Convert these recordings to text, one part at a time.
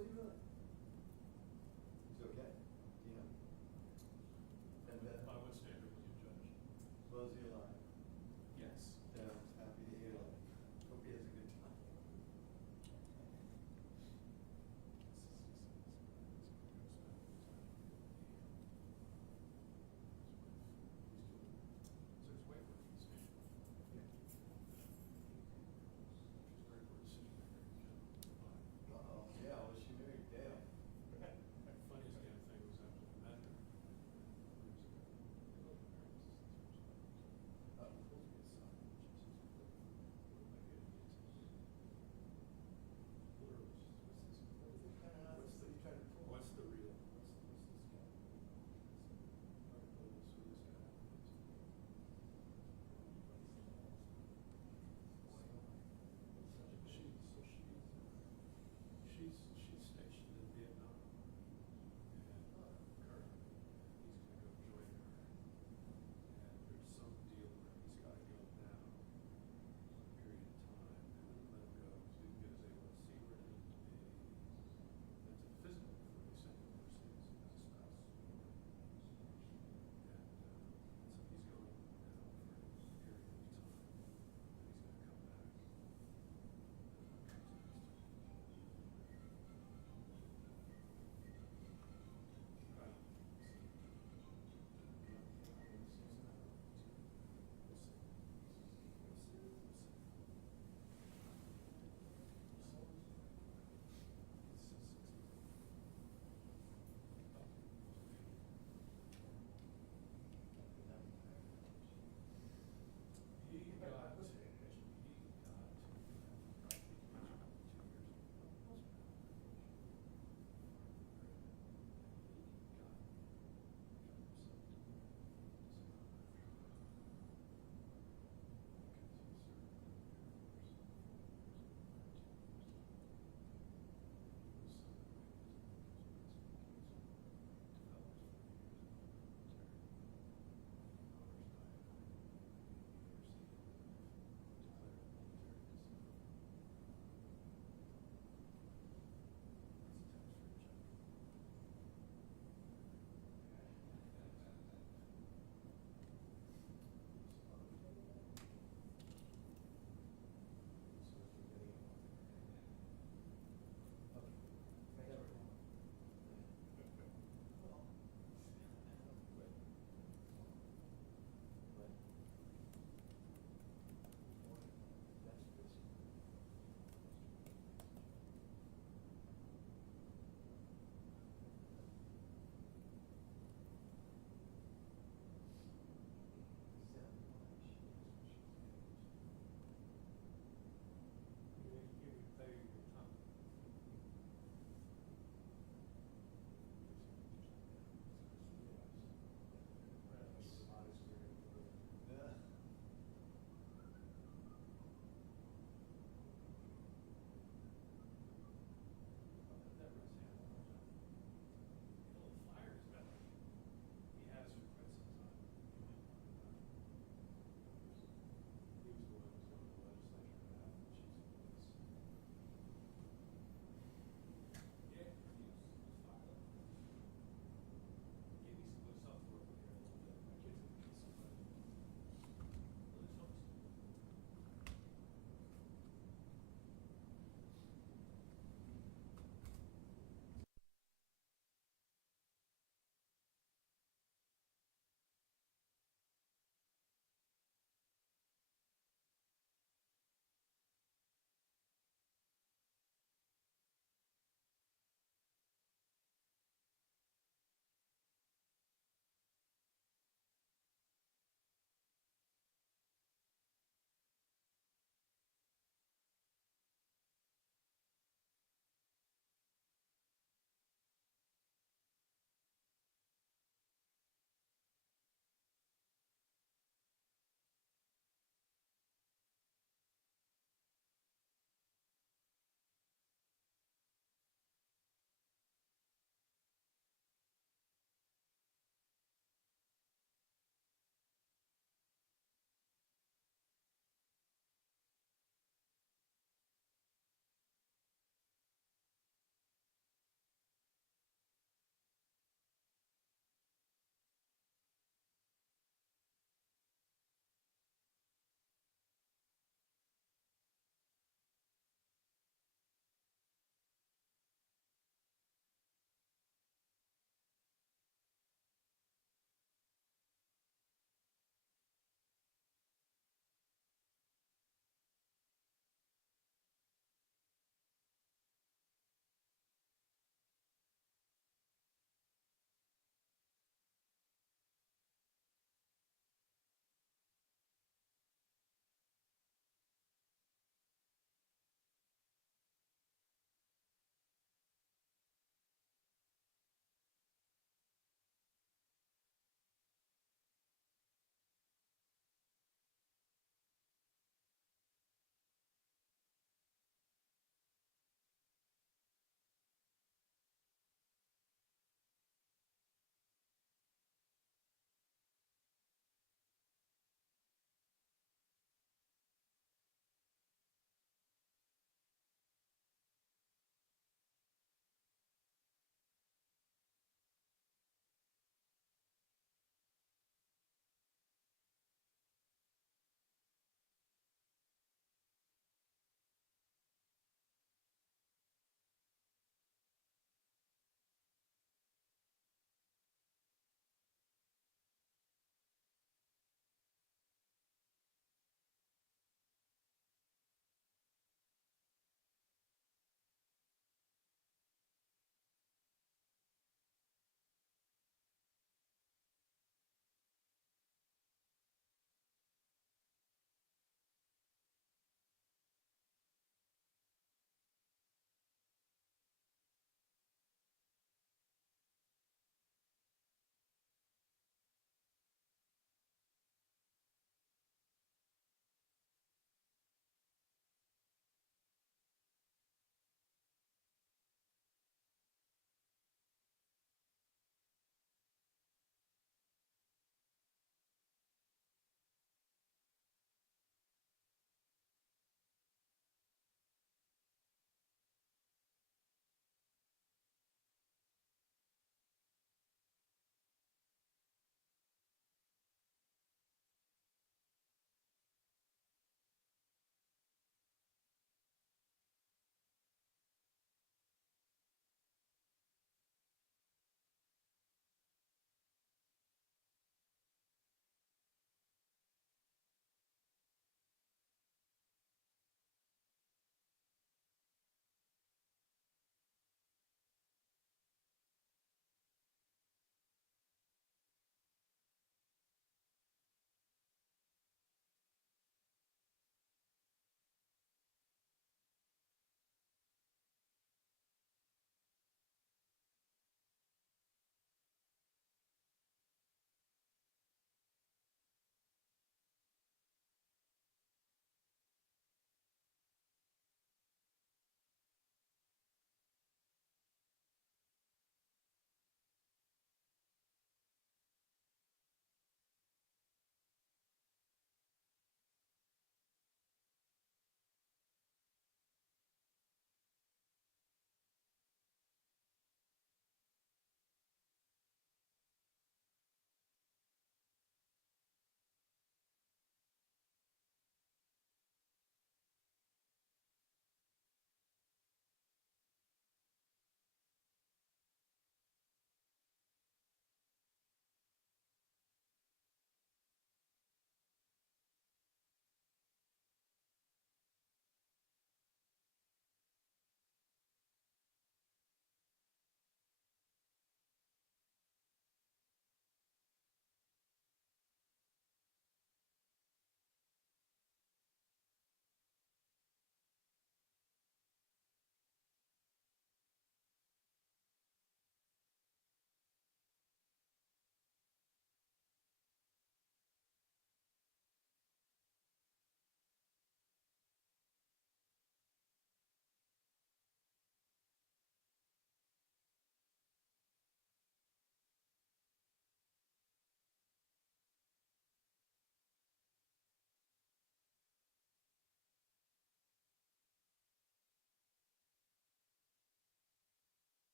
is he doing? He's okay? You know? And By what standard was he judged? was he alive? Yes. Yeah, I was happy to hear that. Hope he has a good time. So his wife working the station. Yeah. She's very good sitting there. Uh-oh, yeah, well, she married Dale. Funniest damn thing was after the met her.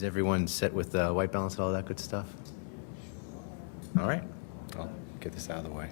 Is everyone set with the white balance and all that good stuff? All right, I'll get this out of the way.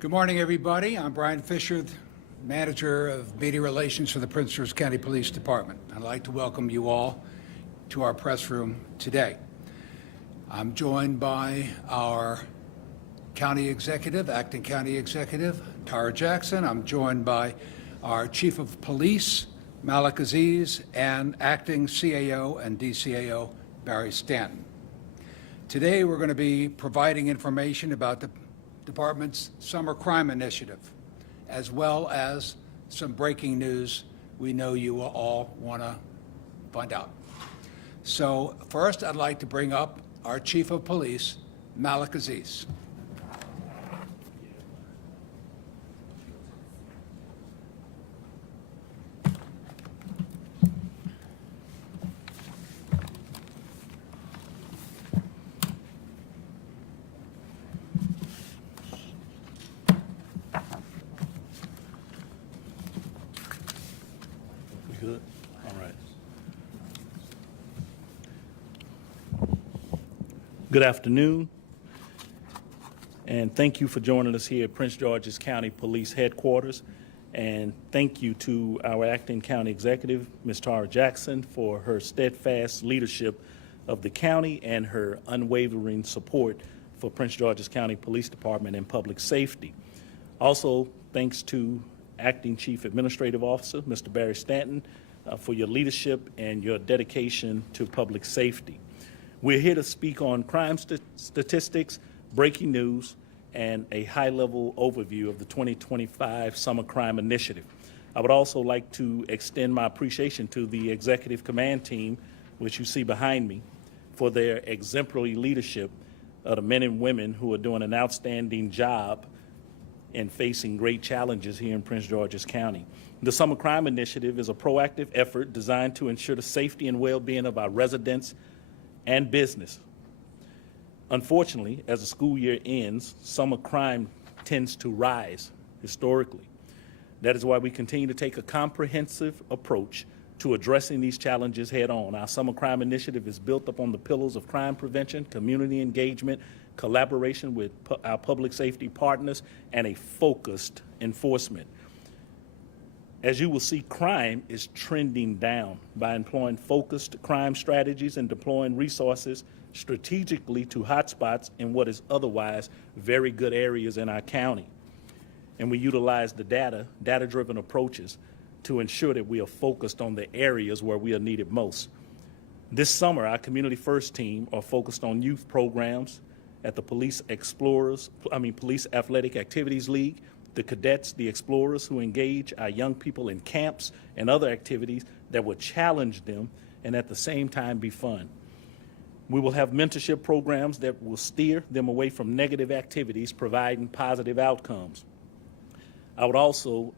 Good morning, everybody. I'm Brian Fisher, Manager of Media Relations for the Prince George's County Police Department. I'd like to welcome you all to our press room today. I'm joined by our County Executive, Acting County Executive, Tara Jackson. I'm joined by our Chief of Police, Malik Aziz, and Acting CAO and DCAO, Barry Stanton. Today, we're going to be providing information about the Department's Summer Crime Initiative, as well as some breaking news we know you will all want to find out. So first, I'd like to bring up our Chief of Police, Malik Aziz. Good. All right. Good afternoon, and thank you for joining us here at Prince George's County Police Headquarters. And thank you to our Acting County Executive, Ms. Tara Jackson, for her steadfast leadership of the county and her unwavering support for Prince George's County Police Department and public safety. Also, thanks to Acting Chief Administrative Officer, Mr. Barry Stanton, for your leadership and your dedication to public safety. We're here to speak on crime statistics, breaking news, and a high-level overview of the 2025 Summer Crime Initiative. I would also like to extend my appreciation to the Executive Command Team, which you see behind me, for their exemplary leadership of the men and women who are doing an outstanding job and facing great challenges here in Prince George's County. The Summer Crime Initiative is a proactive effort designed to ensure the safety and well-being of our residents and business. Unfortunately, as the school year ends, summer crime tends to rise historically. That is why we continue to take a comprehensive approach to addressing these challenges head-on. Our Summer Crime Initiative is built upon the pillars of crime prevention, community engagement, collaboration with our public safety partners, and a focused enforcement. As you will see, crime is trending down by employing focused crime strategies and deploying resources strategically to hotspots in what is otherwise very good areas in our county. And we utilize the data-driven approaches to ensure that we are focused on the areas where we are needed most. This summer, our Community First team are focused on youth programs at the Police Athletic Activities League, the cadets, the explorers who engage our young people in camps and other activities that will challenge them and at the same time be fun. We will have mentorship programs that will steer them away from negative activities, providing positive outcomes. I would also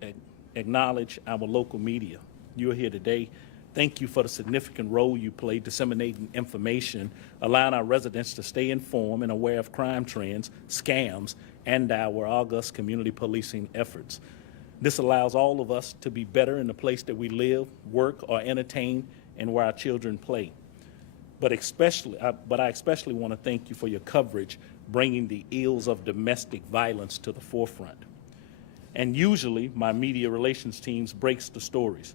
acknowledge our local media. You are here today. Thank you for the significant role you play disseminating information, allowing our residents to stay informed and aware of crime trends, scams, and our august community policing efforts. This allows all of us to be better in the place that we live, work, or entertain, and where our children play. But I especially want to thank you for your coverage, bringing the ills of domestic violence to the forefront. And usually, my media relations teams breaks the stories,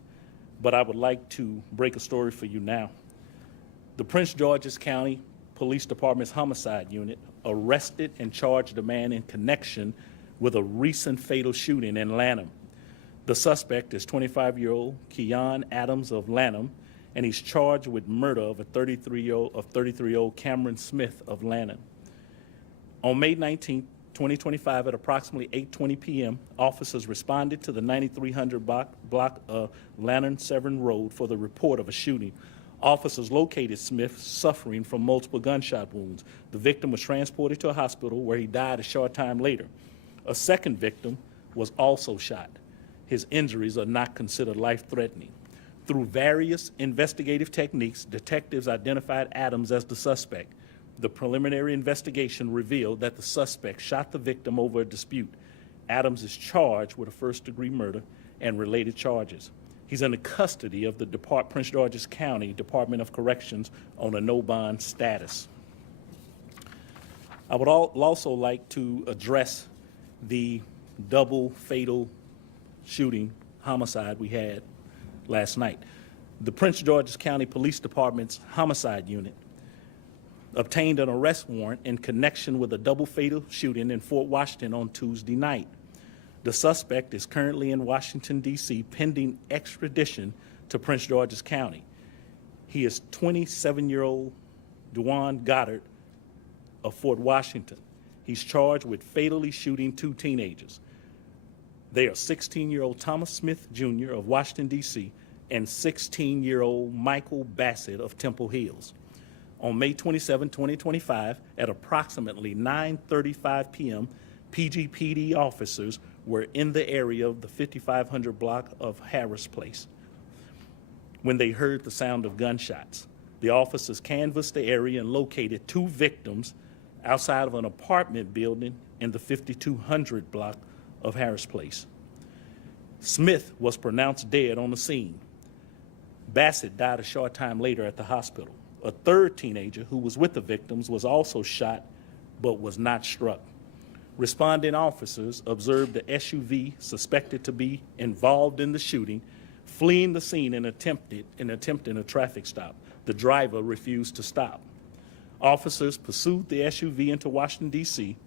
but I would like to break a story for you now. The Prince George's County Police Department's Homicide Unit arrested and charged a man in connection with a recent fatal shooting in Lanham. The suspect is 25-year-old Keon Adams of Lanham, and he's charged with murder of 33-year-old Cameron Smith of Lanham. On May 19, 2025, at approximately 8:20 p.m., officers responded to the 9300 block of Lantern Severn Road for the report of a shooting. Officers located Smith suffering from multiple gunshot wounds. The victim was transported to a hospital where he died a short time later. A second victim was also shot. His injuries are not considered life-threatening. Through various investigative techniques, detectives identified Adams as the suspect. The preliminary investigation revealed that the suspect shot the victim over a dispute. Adams is charged with a first-degree murder and related charges. He's in the custody of the Prince George's County Department of Corrections on a no bond status. I would also like to address the double fatal shooting homicide we had last night. The Prince George's County Police Department's homicide unit obtained an arrest warrant in connection with a double fatal shooting in Fort Washington on Tuesday night. The suspect is currently in Washington, D.C., pending extradition to Prince George's County. He is 27-year-old Dewan Goddard of Fort Washington. He's charged with fatally shooting 2 teenagers. They are 16-year-old Thomas Smith, Jr. of Washington, D.C., and 16-year-old Michael Bassett of Temple Hills. On May 27, 2025, at approximately 9:35 p.m., PGPD officers were in the area of the 5500 block of Harris Place when they heard the sound of gunshots. The officers canvassed the area and located 2 victims outside of an apartment building in the 5200 block of Harris Place. Smith was pronounced dead on the scene. Bassett died a short time later at the hospital. A 3rd teenager who was with the victims was also shot but was not struck. Responding officers observed the SUV suspected to be involved in the shooting, fleeing the scene and attempting a traffic stop. The driver refused to stop. Officers pursued the SUV into Washington, D.C.,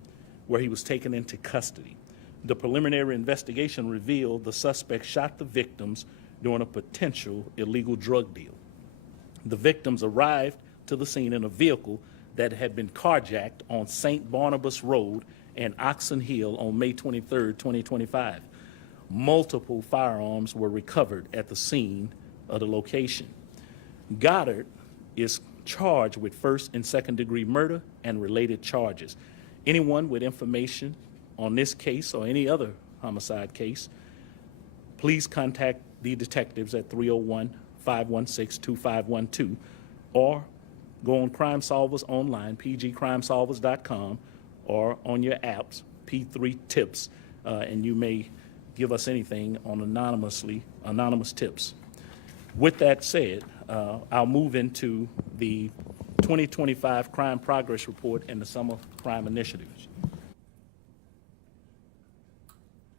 where he was taken into custody. The preliminary investigation revealed the suspect shot the victims during a potential illegal drug deal. The victims arrived to the scene in a vehicle that had been carjacked on St. Barnabas Road and Oxon Hill on May 23, 2025. Multiple firearms were recovered at the scene of the location. Goddard is charged with 1st and 2nd degree murder and related charges. Anyone with information on this case or any other homicide case, please contact the detectives at 301-516-2512 or go on Crime Solvers online, pgcrimesolvers.com, or on your apps, P3 Tips, and you may give us anything on anonymous tips. With that said, I'll move into the 2025 Crime Progress Report and the Summer Crime Initiatives.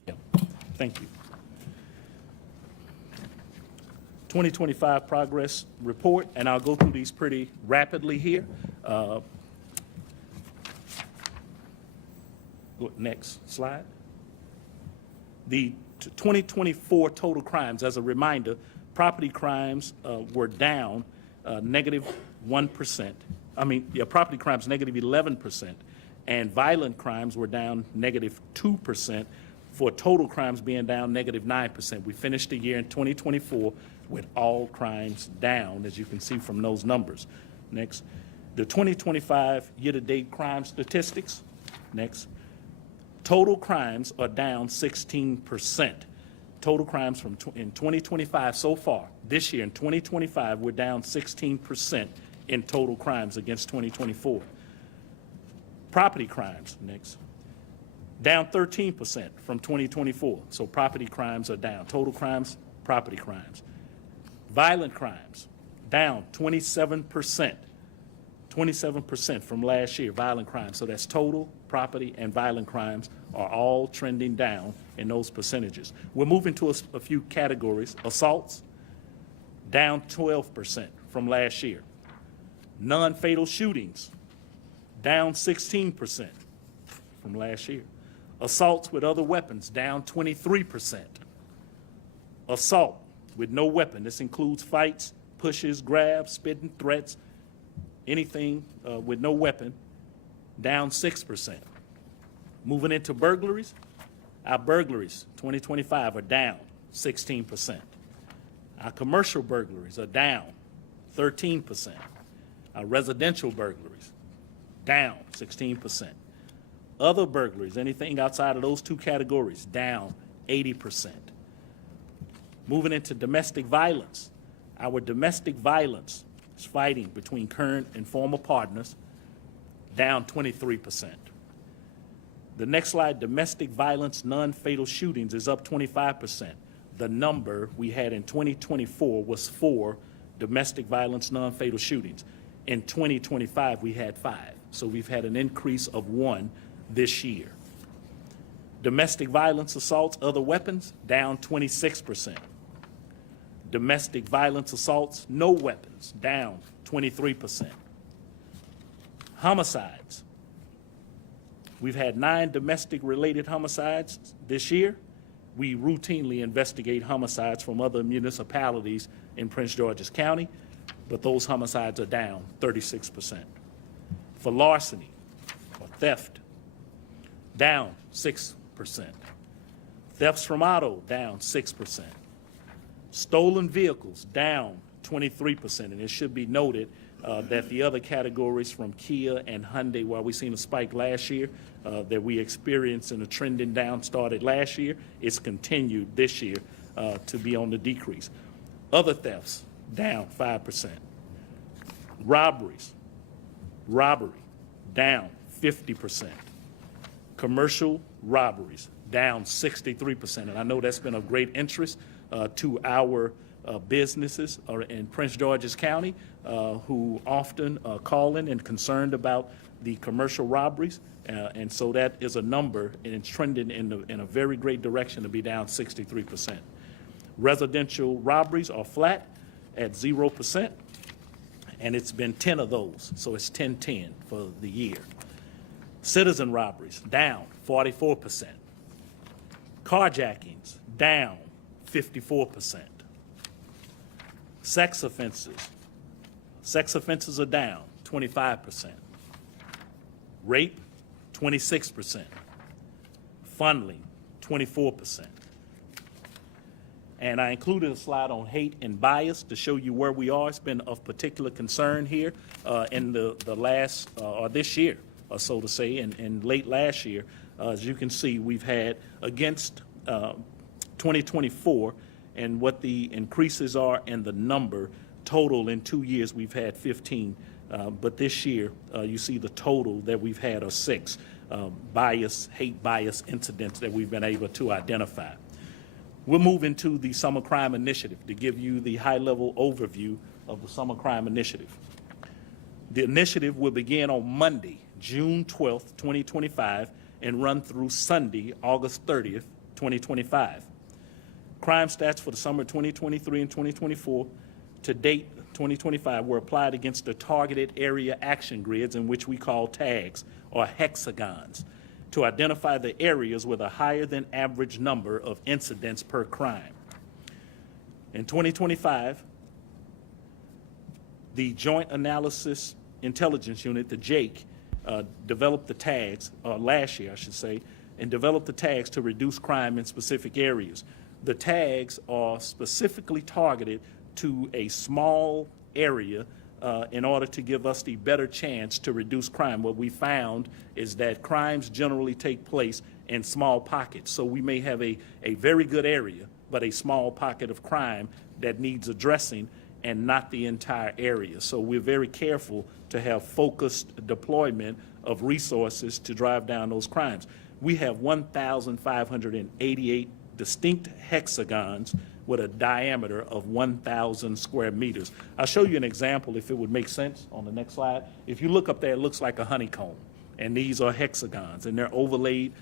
Yeah, thank you. 2025 Progress Report, and I'll go through these pretty rapidly here. Next slide. The 2024 total crimes, as a reminder, property crimes were down -1%. Property crimes -11%, and violent crimes were down -2%, for total crimes being down -9%. We finished the year in 2024 with all crimes down, as you can see from those numbers. Next. The 2025 year-to-date crime statistics. Next. Total crimes are down 16%. Total crimes in 2025 so far, this year in 2025, we're down 16% in total crimes against 2024. Property crimes, next, down 13% from 2024. So property crimes are down. Total crimes, property crimes. Violent crimes, down 27%. 27% from last year, violent crimes. So that's total, property, and violent crimes are all trending down in those percentages. We're moving to a few categories. Assaults, down 12% from last year. Non-fatal shootings, down 16% from last year. Assaults with other weapons, down 23%. Assault with no weapon, this includes fights, pushes, grabs, spitting, threats, anything with no weapon, down 6%. Moving into burglaries, our burglaries 2025 are down 16%. Our commercial burglaries are down 13%. Our residential burglaries down 16%. Other burglaries, anything outside of those 2 categories, down 80%. Moving into domestic violence, our domestic violence is fighting between current and former partners, down 23%. The next slide, domestic violence non-fatal shootings is up 25%. the number we had in 2024 was 4 domestic violence non-fatal shootings. In 2025, we had 5. So we've had an increase of 1 this year. Domestic violence assaults, other weapons, down 26%. Domestic violence assaults, no weapons, down 23%. Homicides. We've had 9 domestic-related homicides this year. We routinely investigate homicides from other municipalities in Prince George's County, but those homicides are down 36%. For larceny or theft, down 6%. Thefts from auto, down 6%. Stolen vehicles, down 23%. And it should be noted that the other categories from Kia and Hyundai, while we seen a spike last year that we experienced and a trending down started last year, it's continued this year to be on the decrease. Other thefts, down 5%. Robbery, down 50%. Commercial robberies, down 63%. And I know that's been of great interest to our businesses in Prince George's County who often call in and concerned about the commercial robberies. And so that is a number, and it's trending in a very great direction to be down 63%. Residential robberies are flat at 0%, and it's been 10 of those, so it's 10-10 for the year. Citizen robberies, down 44%. Carjackings, down 54%. Sex offenses are down 25%. Rape, 26%. Funneling, 24%. And I included a slide on hate and bias to show you where we are. It's been of particular concern here in the last, or this year, so to say, and late last year. As you can see, we've had against 2024 and what the increases are and the number total in 2 years, we've had 15. But this year, you see the total that we've had are 6 hate bias incidents that we've been able to identify. We'll move into the Summer Crime Initiative to give you the high-level overview of the Summer Crime Initiative. The initiative will begin on Monday, June 12th, 2025, and run through Sunday, August 30th, 2025. Crime stats for the summer 2023 and 2024 to date 2025 were applied against the targeted area action grids, in which we call tags or hexagons, to identify the areas with a higher than average number of incidents per crime. In 2025, the Joint Analysis Intelligence Unit, the JAIC, developed the tags, last year I should say, and developed the tags to reduce crime in specific areas. The tags are specifically targeted to a small area in order to give us the better chance to reduce crime. What we found is that crimes generally take place in small pockets. So we may have a very good area, but a small pocket of crime that needs addressing and not the entire area. So we're very careful to have focused deployment of resources to drive down those crimes. We have 1,588 distinct hexagons with a diameter of 1,000 square meters. I'll show you an example if it would make sense on the next slide. If you look up there, it looks like a honeycomb, and these are hexagons, and they're overlaid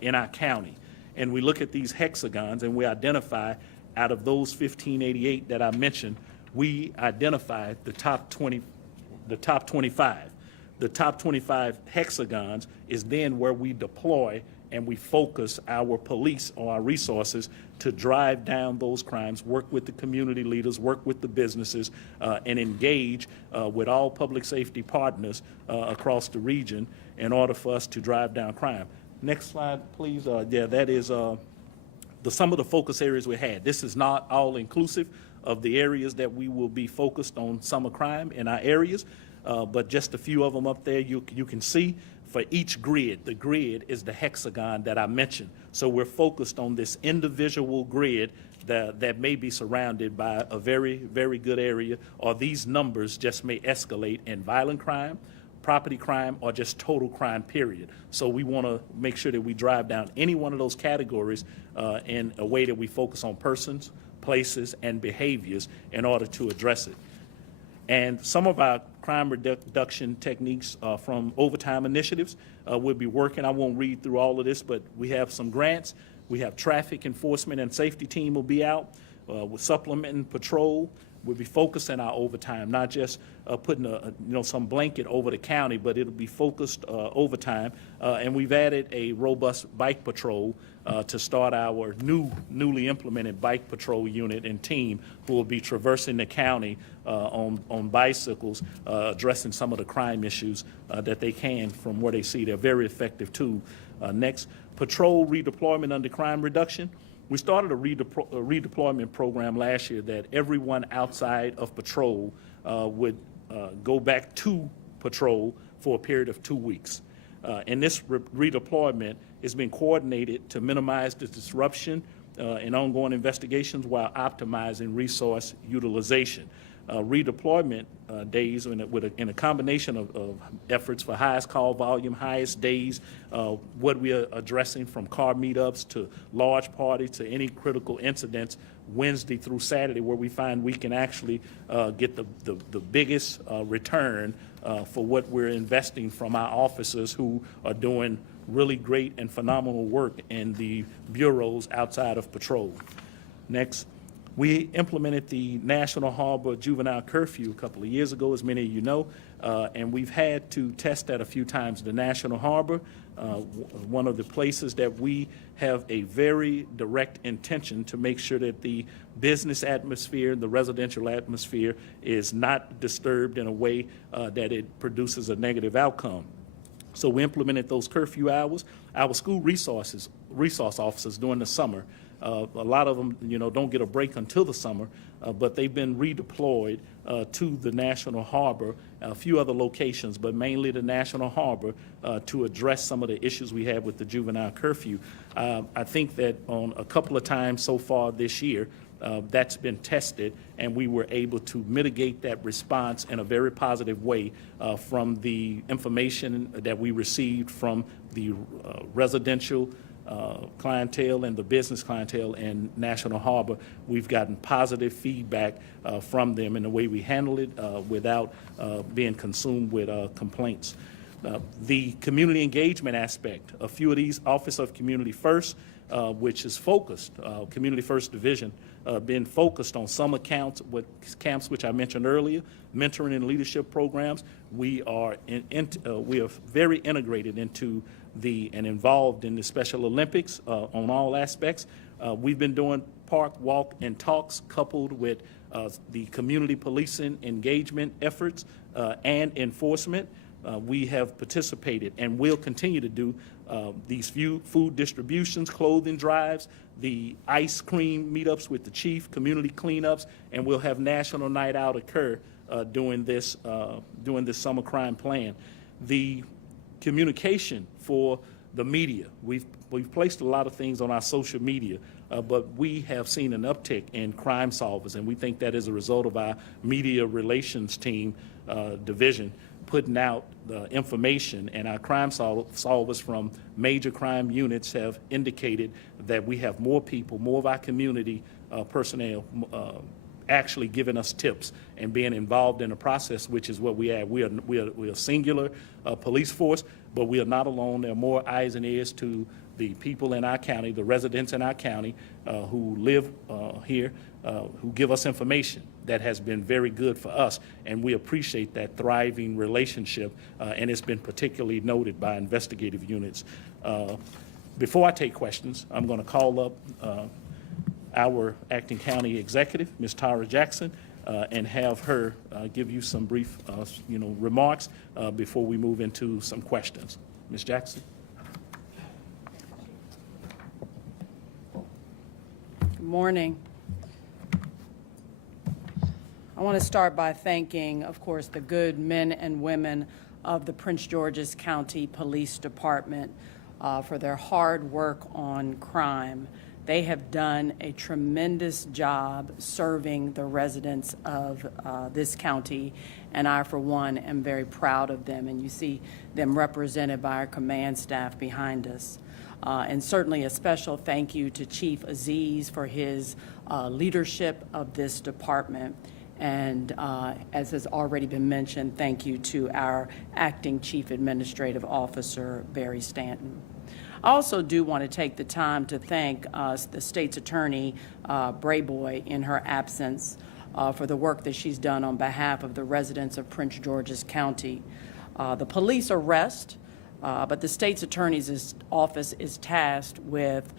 in our county. And we look at these hexagons, and we identify out of those 1,588 that I mentioned, we identified the top 25. The top 25 hexagons is then where we deploy and we focus our police or our resources to drive down those crimes, work with the community leaders, work with the businesses, and engage with all public safety partners across the region in order for us to drive down crime. Next slide, please. That is some of the focus areas we had. This is not all inclusive of the areas that we will be focused on summer crime in our areas, but just a few of them up there you can see. For each grid, the grid is the hexagon that I mentioned. So we're focused on this individual grid that may be surrounded by a very, very good area, or these numbers just may escalate in violent crime property crime, or just total crime, period. So we want to make sure that we drive down any one of those categories in a way that we focus on persons, places, and behaviors in order to address it. And some of our crime reduction techniques from overtime initiatives we'll be working. I won't read through all of this, but we have some grants. We have traffic enforcement and safety team will be out with supplementing patrol. We'll be focusing our overtime, not just putting some blanket over the county, but it'll be focused overtime. And we've added a robust bike patrol to start our newly implemented bike patrol unit and team who will be traversing the county on bicycles, addressing some of the crime issues that they can from where they see. They're very effective too. Next, patrol redeployment under crime reduction. We started a redeployment program last year that everyone outside of patrol would go back to patrol for a period of 2 weeks. And this redeployment is being coordinated to minimize the disruption in ongoing investigations while optimizing resource utilization. Redeployment days in a combination of efforts for highest call volume, highest days, what we are addressing from car meetups to large parties to any critical incidents Wednesday through Saturday, where we find we can actually get the biggest return for what we're investing from our officers who are doing really great and phenomenal work in the bureaus outside of patrol. Next. We implemented the National Harbor Juvenile Curfew a couple of years ago, as many of you know, and we've had to test that a few times. The National Harbor, one of the places that we have a very direct intention to make sure that the business atmosphere, the residential atmosphere is not disturbed in a way that it produces a negative outcome. So we implemented those curfew hours. Our school resource officers during the summer, a lot of them, don't get a break until the summer, but they've been redeployed to the National Harbor, a few other locations, but mainly the National Harbor to address some of the issues we have with the juvenile curfew. I think that on a couple of times so far this year, that's been tested, and we were able to mitigate that response in a very positive way from the information that we received from the residential clientele and the business clientele in National Harbor. We've gotten positive feedback from them in the way we handle it without being consumed with complaints. The community engagement aspect, a few of these Office of Community First, which is focused, Community First Division, been focused on summer camps, which I mentioned earlier, mentoring and leadership programs. We are very integrated into and involved in the Special Olympics on all aspects. We've been doing park, walk, and talks coupled with the community policing engagement efforts and enforcement. We have participated and will continue to do these food distributions, clothing drives, the ice cream meetups with the chief, community cleanups, and we'll have National Night Out occur during this summer crime plan. The communication for the media. We've placed a lot of things on our social media, but we have seen an uptick in crime solvers, and we think that is a result of our media relations team division putting out the information, and our crime solvers from major crime units have indicated that we have more people, more of our community personnel actually giving us tips and being involved in the process, which is what we are. We are a singular police force, but we are not alone. There are more eyes and ears to the people in our county, the residents in our county who live here, who give us information that has been very good for us, and we appreciate that thriving relationship, and it's been particularly noted by investigative units. Before I take questions, I'm going to call up our acting county executive, Ms. Tara Jackson, and have her give you some brief remarks before we move into some questions. Ms. Jackson. Good morning. I want to start by thanking, of course, the good men and women of the Prince George's County Police Department for their hard work on crime. They have done a tremendous job serving the residents of this county, And I, for one, am very proud of them. And you see them represented by our command staff behind us. And certainly a special thank you to Chief Aziz for his leadership of this department. And as has already been mentioned, thank you to our acting Chief Administrative Officer, Barry Stanton. I also do want to take the time to thank the State's Attorney, Braveboy, in her absence for the work that she's done on behalf of the residents of Prince George's County. The police arrest, but the State's Attorney's office is tasked with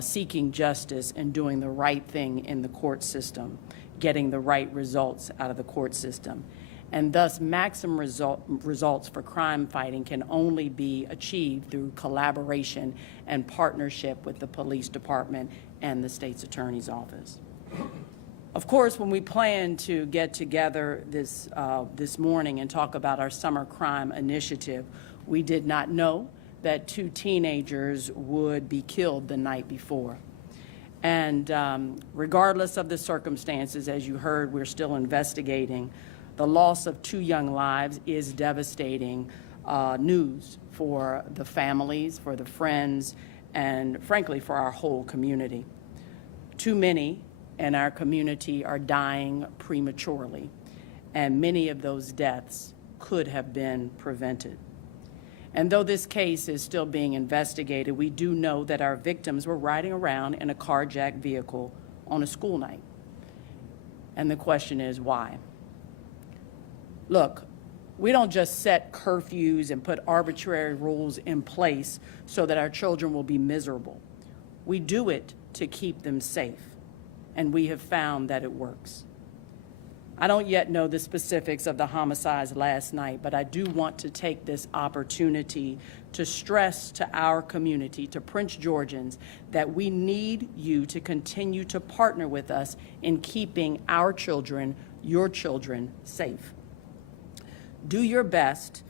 seeking justice and doing the right thing in the court system, getting the right results out of the court system. And thus, maximum results for crime fighting can only be achieved through collaboration and partnership with the police department and the State's Attorney's office. Of course, when we planned to get together this morning and talk about our summer crime initiative, we did not know that 2 teenagers would be killed the night before. And regardless of the circumstances, as you heard, we're still investigating. The loss of 2 young lives is devastating news for the families, for the friends, and frankly, for our whole community. Too many in our community are dying prematurely, and many of those deaths could have been prevented. And though this case is still being investigated, we do know that our victims were riding around in a carjacked vehicle on a school night. And the question is, why? Look, we don't just set curfews and put arbitrary rules in place so that our children will be miserable. We do it to keep them safe, and we have found that it works. I don't yet know the specifics of the homicides last night, but I do want to take this opportunity to stress to our community, to Prince Georgians, that we need you to continue to partner with us in keeping our children, your children, safe. Do your best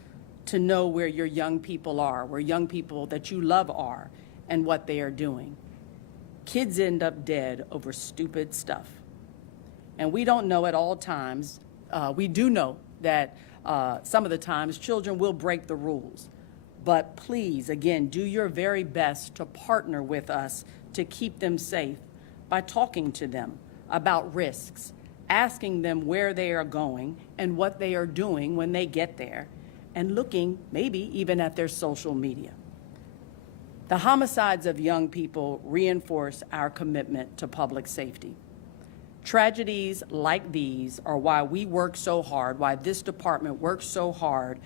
to know where your young people are, where young people that you love are, and what they are doing. Kids end up dead over stupid stuff. And we don't know at all times. We do know that some of the times children will break the rules. But please, again, do your very best to partner with us to keep them safe by talking to them about risks, asking them where they are going and what they are doing when they get there, and looking maybe even at their social media. The homicides of young people reinforce our commitment to public safety. Tragedies like these are why we work so hard, why this department works so hard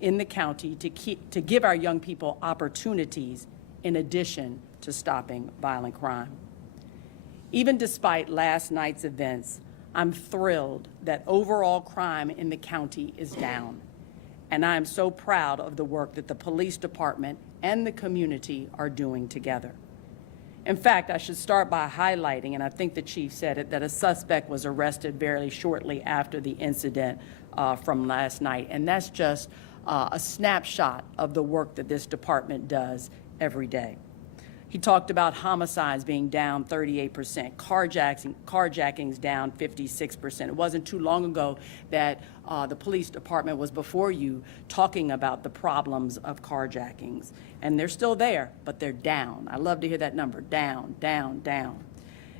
in the county to give our young people opportunities in addition to stopping violent crime. Even despite last night's events, I'm thrilled that overall crime in the county is down. And I am so proud of the work that the police department and the community are doing together. In fact, I should start by highlighting, and I think the chief said it, that a suspect was arrested very shortly after the incident from last night. And that's just a snapshot of the work that this department does every day. He talked about homicides being down 38%, carjackings down 56%. It wasn't too long ago that the police department was before you talking about the problems of carjackings. And they're still there, but they're down. I love to hear that number, down, down, down.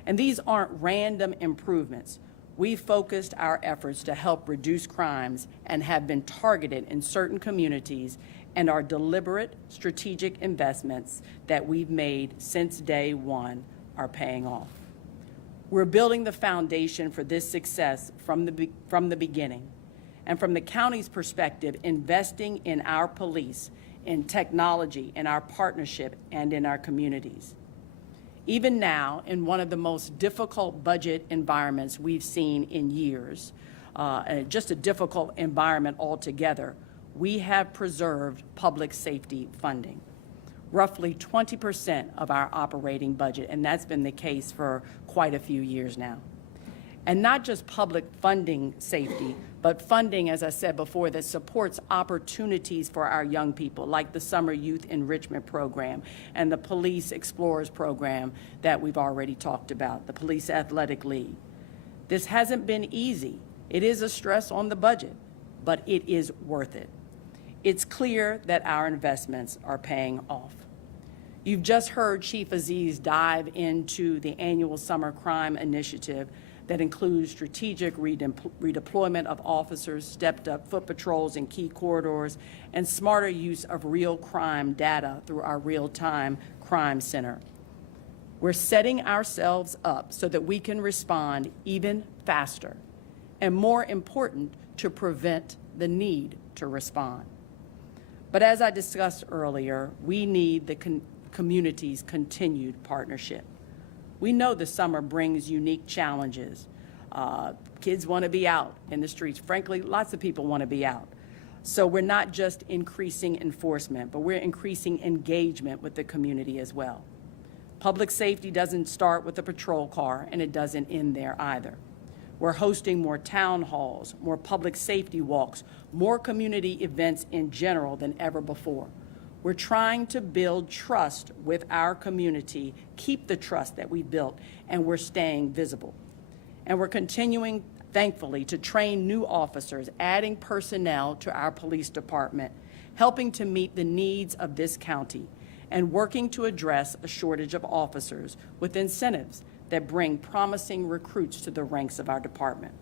And these aren't random improvements. We focused our efforts to help reduce crimes and have been targeted in certain communities, and our deliberate strategic investments that we've made since day one are paying off. We're building the foundation for this success from the beginning. And from the county's perspective, investing in our police, in technology, in our partnership, and in our communities. Even now, in one of the most difficult budget environments we've seen in years, just a difficult environment altogether, we have preserved public safety funding, roughly 20% of our operating budget, and that's been the case for quite a few years now. And not just public funding safety, but funding, as I said before, that supports opportunities for our young people, like the Summer Youth Enrichment Program and the Police Explorers Program that we've already talked about, the Police Athletic League. This hasn't been easy. It is a stress on the budget. but it is worth it. It's clear that our investments are paying off. You've just heard Chief Aziz dive into the annual Summer Crime Initiative that includes strategic redeployment of officers, stepped-up foot patrols in key corridors, and smarter use of real crime data through our real-time crime center. We're setting ourselves up so that we can respond even faster, and more important, to prevent the need to respond. But as I discussed earlier, we need the community's continued partnership. We know the summer brings unique challenges. Kids want to be out in the streets. Frankly, lots of people want to be out. So we're not just increasing enforcement, but we're increasing engagement with the community as well. Public safety doesn't start with a patrol car, and it doesn't end there either. We're hosting more town halls, more public safety walks, more community events in general than ever before. We're trying to build trust with our community, keep the trust that we built, and we're staying visible. And we're continuing, thankfully, to train new officers, adding personnel to our police department, helping to meet the needs of this county, and working to address a shortage of officers with incentives that bring promising recruits to the ranks of our department.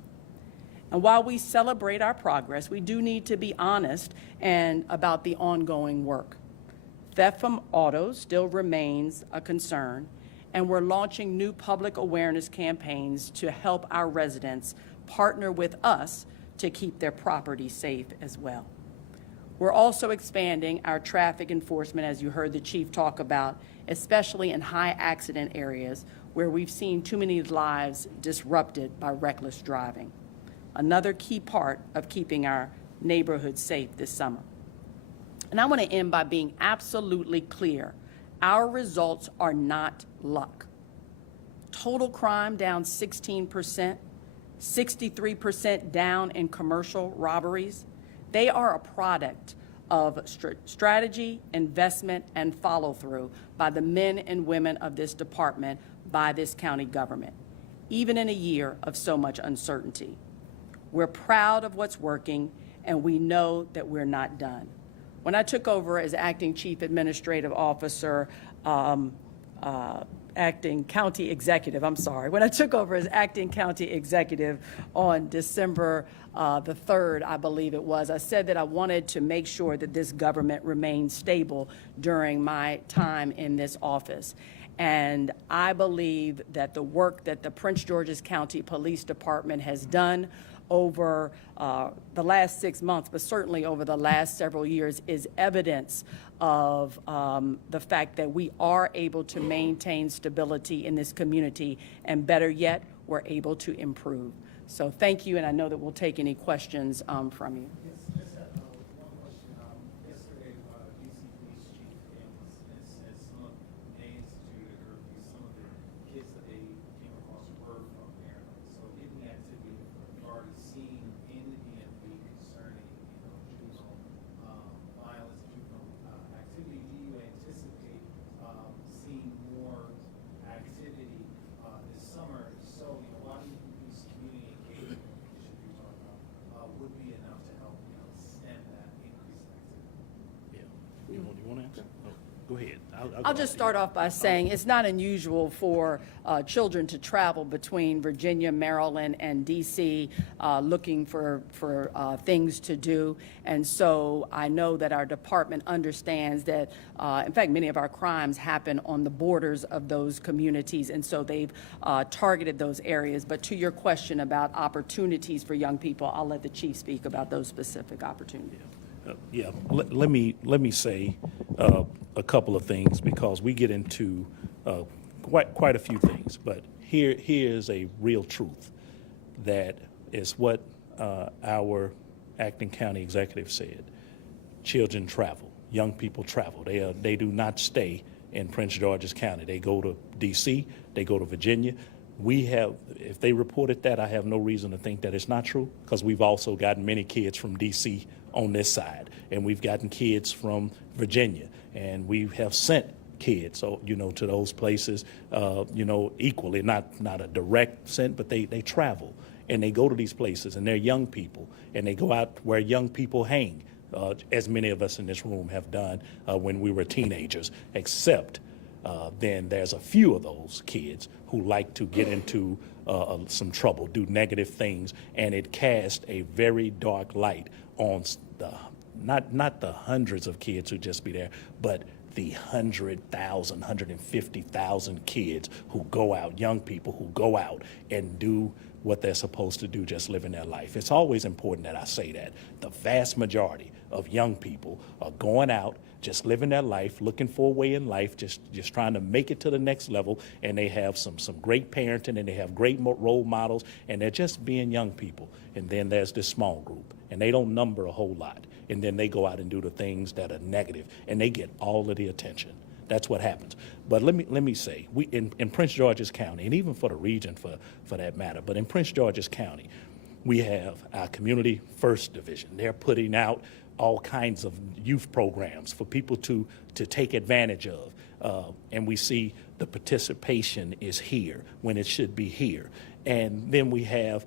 And while we celebrate our progress, we do need to be honest and about the ongoing work. Theft from autos still remains a concern, and we're launching new public awareness campaigns to help our residents partner with us to keep their property safe as well. We're also expanding our traffic enforcement, as you heard the chief talk about, especially in high accident areas where we've seen too many lives disrupted by reckless driving. Another key part of keeping our neighborhoods safe this summer. And I want to end by being absolutely clear. Our results are not luck. Total crime down 16%, 63% down in commercial robberies. They are a product of strategy, investment, and follow-through by the men and women of this department, by this county government, even in a year of so much uncertainty. We're proud of what's working, and we know that we're not done. When I took over as acting chief administrative officer, acting county executive, when I took over as acting county executive on December the 3rd, I believe it was, I said that I wanted to make sure that this government remained stable during my time in this office. And I believe that the work that the Prince George's County Police Department has done over the last 6 months, but certainly over the last several years, is evidence of the fact that we are able to maintain stability in this community, and better yet, we're able to improve. So thank you, and I know that we'll take any questions from you. Yes, just have one question. Yesterday, DC Police Chief said some of they instituted a curfew. Some of the kids that they came across were from Maryland. So given the activity we've already seen in the DMV concerning, juvenile violence, juvenile activity, do you anticipate seeing more activity this summer? So, why do you think these community engagement initiatives you're talking about would be enough to help, stem that increase in activity? Yeah. You want to answer? Oh, go ahead. I'll just start off by saying it's not unusual for children to travel between Virginia, Maryland, and D.C. Looking for things to do. And so I know that our department understands that, in fact, many of our crimes happen on the borders of those communities. And so they've targeted those areas. But to your question about opportunities for young people, I'll let the chief speak about those specific opportunities. Let me say a couple of things, because we get into quite a few things. But here is a real truth that is what our acting county executive said. Children travel, young people travel. They do not stay in Prince George's County. They go to D.C., they go to Virginia. If they reported that, I have no reason to think that it's not true, because we've also gotten many kids from D.C. on this side, and we've gotten kids from Virginia, and we have sent kids, to those places, equally, not a direct sent, but they travel. and they go to these places, and they're young people, and they go out where young people hang, as many of us in this room have done when we were teenagers, except then there's a few of those kids who like to get into some trouble, do negative things, and it casts a very dark light on the not the hundreds of kids who just be there, but the 100,000, 150,000 kids who go out, young people who go out and do what they're supposed to do, just living their life. It's always important that I say that. The vast majority of young people are going out, just living their life, looking for a way in life, just trying to make it to the next level, and they have some great parenting, and they have great role models, and they're just being young people. And then there's this small group, and they don't number a whole lot, and then they go out and do the things that are negative, and they get all of the attention. That's what happens. But let me say, we in Prince George's County, and even for the region for that matter, but in Prince George's County, we have our Community First Division. They're putting out all kinds of youth programs for people to take advantage of. And we see the participation is here when it should be here. And then we have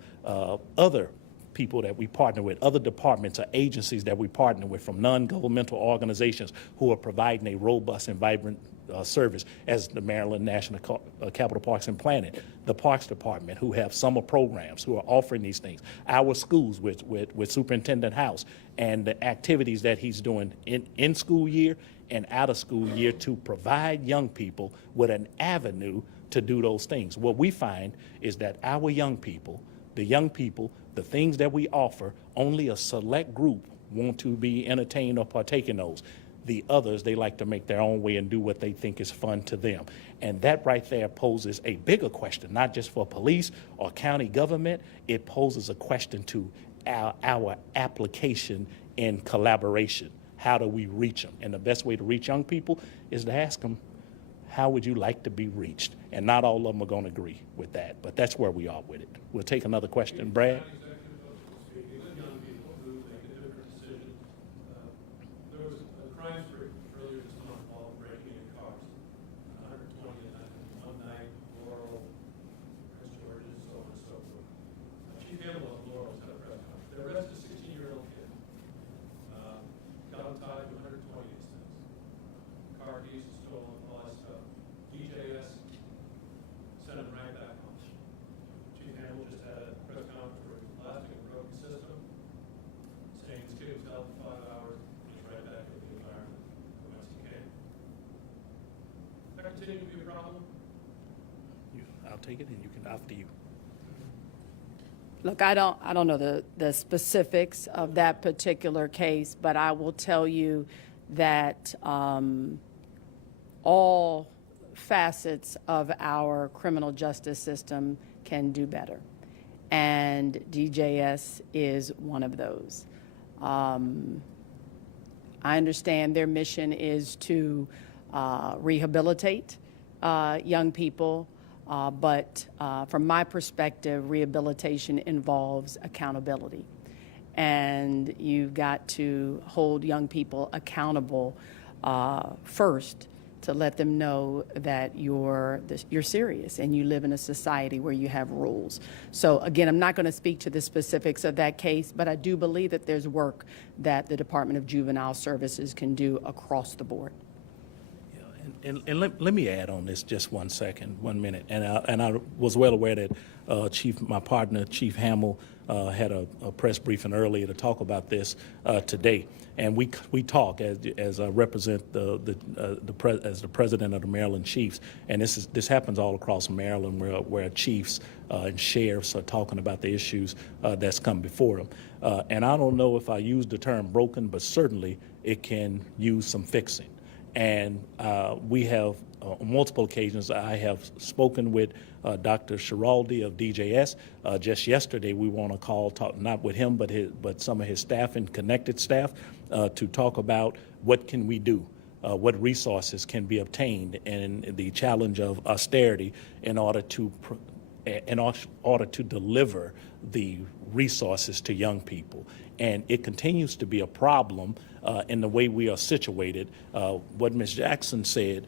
other people that we partner with, other departments or agencies that we partner with from non-governmental organizations who are providing a robust and vibrant service, as the Maryland National Capital Parks and Planning, the Parks Department, who have summer programs, who are offering these things, our schools with Superintendent House, and the activities that he's doing in school year and out of school year to provide young people with an avenue to do those things. What we find is that our young people, the things that we offer, only a select group want to be entertained or partake in those. The others, they like to make their own way and do what they think is fun to them. And that right there poses a bigger question, not just for police or county government. It poses a question to our application in collaboration. How do we reach them? And the best way to reach young people is to ask them, how would you like to be reached? And not all of them are going to agree with that, but that's where we are with it. We'll take another question. Brad? Speaking with young people who make a different decision. There was a crime spree earlier this month involving breaking in cars. 120 one night, Laurel, Prince George's, so on and so forth. Chief Malik of Laurel's had a press conference. They arrested a 16-year-old kid. Got him tied to 120 incidents. Car keys stolen, all that stuff. DJS sent him right back home. Chief Hamill just had a press conference where he was blasting a broken system, saying this kid was held for 5 hours, and he's right back in the environment from whence he came. That continue to be a problem? I'll take it, and you can after you. Look, I don't know the specifics of that particular case, but I will tell you that all facets of our criminal justice system can do better, and DJS is one of those. I understand their mission is to rehabilitate young people. But from my perspective, rehabilitation involves accountability. And you've got to hold young people accountable first to let them know that you're serious and you live in a society where you have rules. So again, I'm not going to speak to the specifics of that case, but I do believe that there's work that the Department of Juvenile Services can do across the board. And let me add on this just 1 minute. And I was well aware that my partner, Chief Hamill, had a press briefing earlier to talk about this today. And we talk as I represent as the president of the Maryland Chiefs. And this happens all across Maryland where chiefs and sheriffs are talking about the issues that's come before them. And I don't know if I use the term broken, but certainly it can use some fixing. And we have, on multiple occasions, I have spoken with Dr. Schiraldi of DJS. Just yesterday, we were on a call, not with him, but some of his staff and connected staff, to talk about what can we do, what resources can be obtained, and the challenge of austerity in order to deliver the resources to young people. And it continues to be a problem in the way we are situated. What Ms. Jackson said,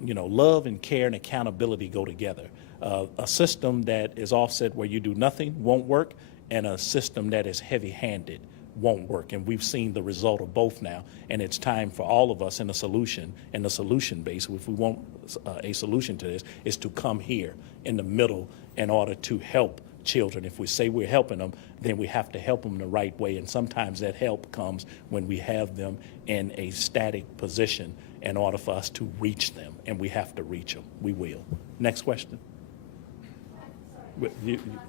love and care and accountability go together. A system that is offset where you do nothing won't work, and a system that is heavy-handed won't work. And we've seen the result of both now, and it's time for all of us in the solution base, if we want a solution to this, is to come here in the middle in order to help children. If we say we're helping them, then we have to help them the right way, and sometimes that help comes when we have them in a static position in order for us to reach them, and we have to reach them. We will. Next question. Sorry, You- it can be, it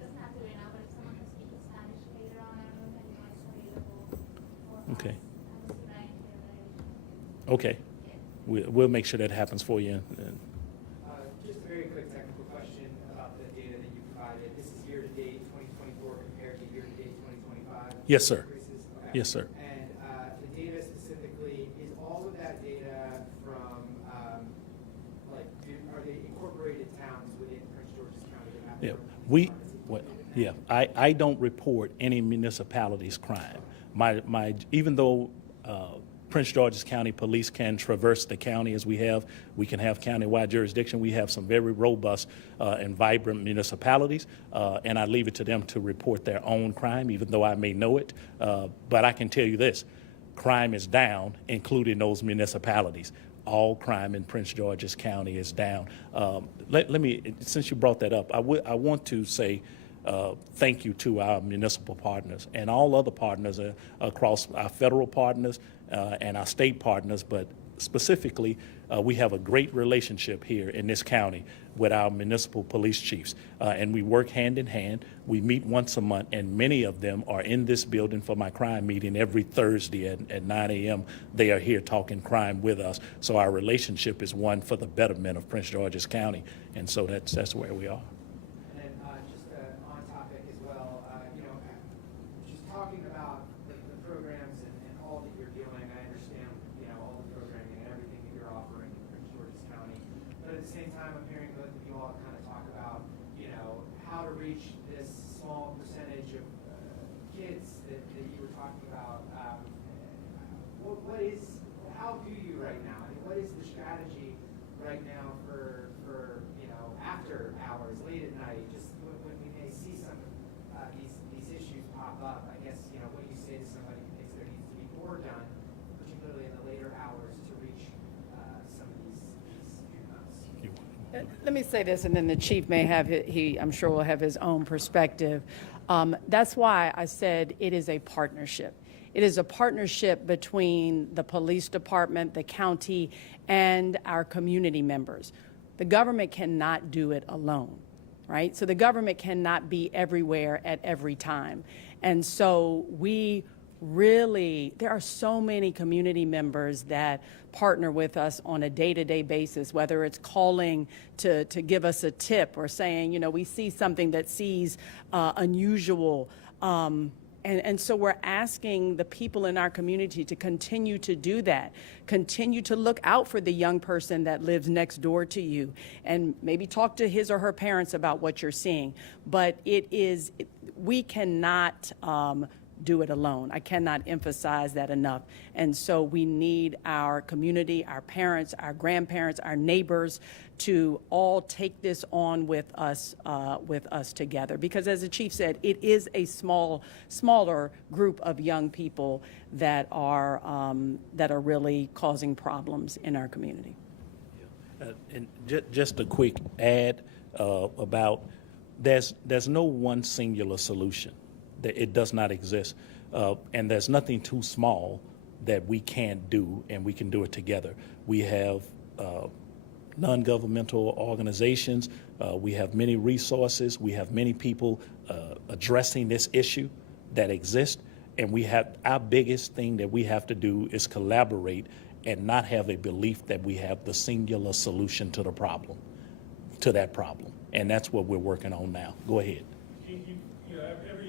doesn't have to be now, but if someone can speak in Spanish later on, I don't know if anyone's available for Okay. us. Right. Okay. We'll make sure that happens for you. Just a very quick technical question about the data that you provided. This is year-to-date 2024 compared to year-to-date 2025? Yes, sir. Increases? Okay. Yes, sir. And the data specifically, is all of that data from, are they incorporated towns within Prince George's County that have Yeah, their own well, departments? yeah, I don't report any municipalities' crime. Even though Prince George's County Police can traverse the county as we can have countywide jurisdiction. We have some very robust and vibrant municipalities, and I leave it to them to report their own crime, even though I may know it. But I can tell you this, crime is down, including those municipalities. All crime in Prince George's County is down. Let me, since you brought that up, I want to say thank you to our municipal partners and all other partners across our federal partners and our state partners, but specifically, we have a great relationship here in this county with our municipal police chiefs, and we work hand in hand. We meet once a month, and many of them are in this building for my crime meeting every Thursday at 9 a.m. They are here talking crime with us, so our relationship is one for the betterment of Prince George's County, and so that's where we are. And then just on topic as well, just talking about the programs and all that you're doing, I understand, all the programming and everything that you're offering in Prince George's County. But at the same time, I'm hearing both of you all kind of talk about, how to reach this small percentage of kids that you were talking about. How do you right now? I mean, what is the strategy right now for after hours, late at night, just when we may see some these issues pop up? I guess, what do you say to somebody who thinks there needs to be more done, particularly in the later hours, to reach some of these youth. Let me say this, and then the chief may have, I'm sure will have his own perspective. That's why I said it is a partnership. It is a partnership between the police department, the county, and our community members. The government cannot do it alone, right? So the government cannot be everywhere at every time. And so there are so many community members that partner with us on a day-to-day basis, whether it's calling to give us a tip or saying, we see something that sees unusual. And so we're asking the people in our community to continue to do that, continue to look out for the young person that lives next door to you, and maybe talk to his or her parents about what you're seeing. But we cannot do it alone. I cannot emphasize that enough. And so we need our community, our parents, our grandparents, our neighbors to all take this on with us together. Because as the chief said, it is a smaller group of young people that are really causing problems in our community. And just a quick add about there's no one singular solution. It does not exist, and there's nothing too small that we can't do, and we can do it together. We have non-governmental organizations. We have many resources. We have many people addressing this issue that exist, and our biggest thing that we have to do is collaborate and not have a belief that we have the singular solution to that problem, and that's what we're working on now. Go ahead. Every